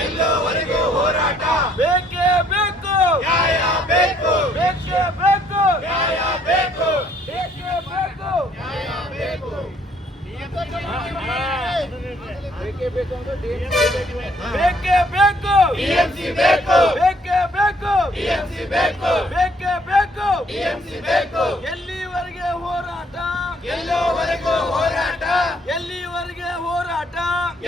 ಎಲ್ಲೋವರೆಗೂ ಹೋರಾಟ ಬೇಕೇ ಬೇಕು, ನ್ಯಾಯ ಬೇಕು ಬೇಕೇ ಬೇಕು, ನ್ಯಾಯ ಬೇಕು ಬೇಕೇ ಬೇಕು, ನ್ಯಾಯ ಬೇಕು ಬೇಕೇ ಬೇಕು ಅಂದ್ರೆ ಬೇಕೇ ಬೇಕು, ಟಿಎಂಸಿ ಬೇಕು ಬೇಕೇ ಬೇಕು, ಟಿಎಂಸಿ ಬೇಕು ಬೇಕೇ ಬೇಕು, ಟಿಎಂಸಿ ಬೇಕು ಎಲ್ಲಿವರೆಗೆ ಹೋರಾಟ, ಎಲ್ಲೋವರೆಗೂ ಹೋರಾಟ ಎಲ್ಲಿವರೆಗೆ ಹೋರಾಟ,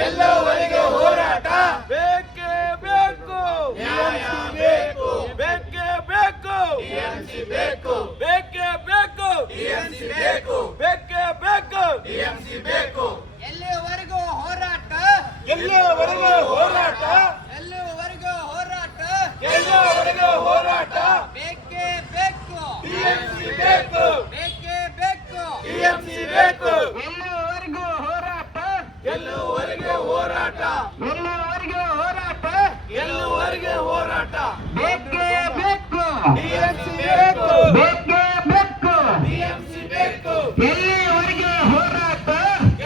ಎಲ್ಲೋವರೆಗೂ ಹೋರಾಟ ಬೇಕೇ ಬೇಕು, ನ್ಯಾಯ ಬೇಕು ಬೇಕೇ ಬೇಕು, ಟಿಎಂಸಿ ಬೇಕು ಬೇಕೇ ಬೇಕು, ಟಿಎಂಸಿ ಬೇಕು ಬೇಕೇ ಬೇಕು, ಟಿಎಂಸಿ ಬೇಕು ಎಲ್ಲಿವರೆಗೂ ಹೋರಾಟ, ಎಲ್ಲಿವರೆಗೆ ಹೋರಾಟ, ಎಲ್ಲಿವರೆಗೂ ಹೋರಾಟ, ಎಲ್ಲೋವರೆಗೂ ಹೋರಾಟ ಬೇಕೇ ಬೇಕು, ಟಿಎಂಸಿ ಬೇಕು ಬೇಕೇ ಬೇಕು, ಟಿಎಂಸಿ ಬೇಕು ಎಲ್ಲಿವರೆಗೂ ಹೋರಾಟ, ಎಲ್ಲೋವರೆಗೂ ಹೋರಾಟ ಎಲ್ಲಿವರೆಗೂ ಹೋರಾಟ, ಎಲ್ಲೋವರೆಗೂ ಹೋರಾಟ ಬೇಕೇ ಬೇಕು, ಟಿಎಂಸಿ ಬೇಕು ಬೇಕೇ ಬೇಕು, ಟಿಎಂಸಿ ಬೇಕು ಎಲ್ಲಿವರೆಗೂ ಹೋರಾಟ,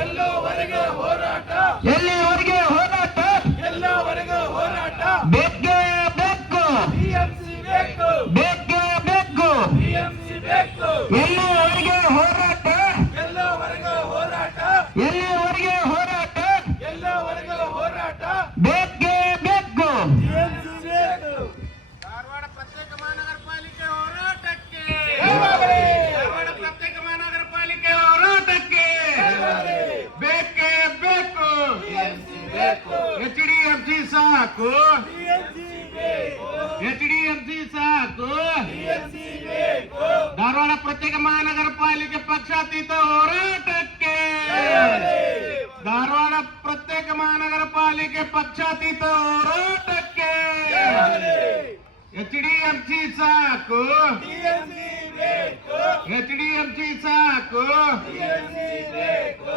ಎಲ್ಲೋವರೆಗೂ ಹೋರಾಟ ಎಲ್ಲಿವರೆಗೂ ಹೋರಾಟ, ಎಲ್ಲೋವರೆಗೂ ಹೋರಾಟ ಬೇಕೇ ಬೇಕು, ಟಿಎಂಸಿ ಬೇಕು ಬೇಕೇ ಬೇಕು, ಟಿಎಂಸಿ ಬೇಕು ಎಲ್ಲಿವರೆಗೂ ಹೋರಾಟ, ಎಲ್ಲೋವರೆಗೂ ಹೋರಾಟ ಎಲ್ಲಿವರೆಗೂ ಹೋರಾಟ, ಎಲ್ಲೋವರೆಗೂ ಹೋರಾಟ ಬೇಕೇ ಬೇಕು. ಟಿಎಂಸಿ ಬೇಕು ಧಾರವಾಡ ಪ್ರತ್ಯೇಕ ಮಹಾನಗರ ಪಾಲಿಕೆ ಹೋರಾಟಕ್ಕೆ, ಜಯವಾಗಲಿ. ಧಾರವಾಡ ಪ್ರತ್ಯೇಕ ಮಹಾನಗರ ಪಾಲಿಕೆ ಹೋರಾಟಕ್ಕೆ ಬೇಕೇ ಬೇಕು, ಟಿಎಂಸಿ ಬೇಕು HDFC ಸಾಕು, ಟಿಎಂಸಿ ಬೇಕು HDFC ಸಾಕು, ಟಿಎಂಸಿ ಬೇಕು ಧಾರವಾಡ ಪ್ರತ್ಯೇಕ ಮಹಾನಗರ ಪಾಲಿಕೆ ಪಕ್ಷಾತೀತ ಹೋರಾಟಕ್ಕೆ, ಧಾರವಾಡ ಪ್ರತ್ಯೇಕ ಮಹಾನಗರ ಪಾಲಿಕೆ ಪಕ್ಷಾತೀತ ಹೋರಾಟಕ್ಕೆ HDFC ಸಾಕು, ಟಿಎಂಸಿ ಬೇಕು HDFC ಸಾಕು, ಟಿಎಂಸಿ ಬೇಕು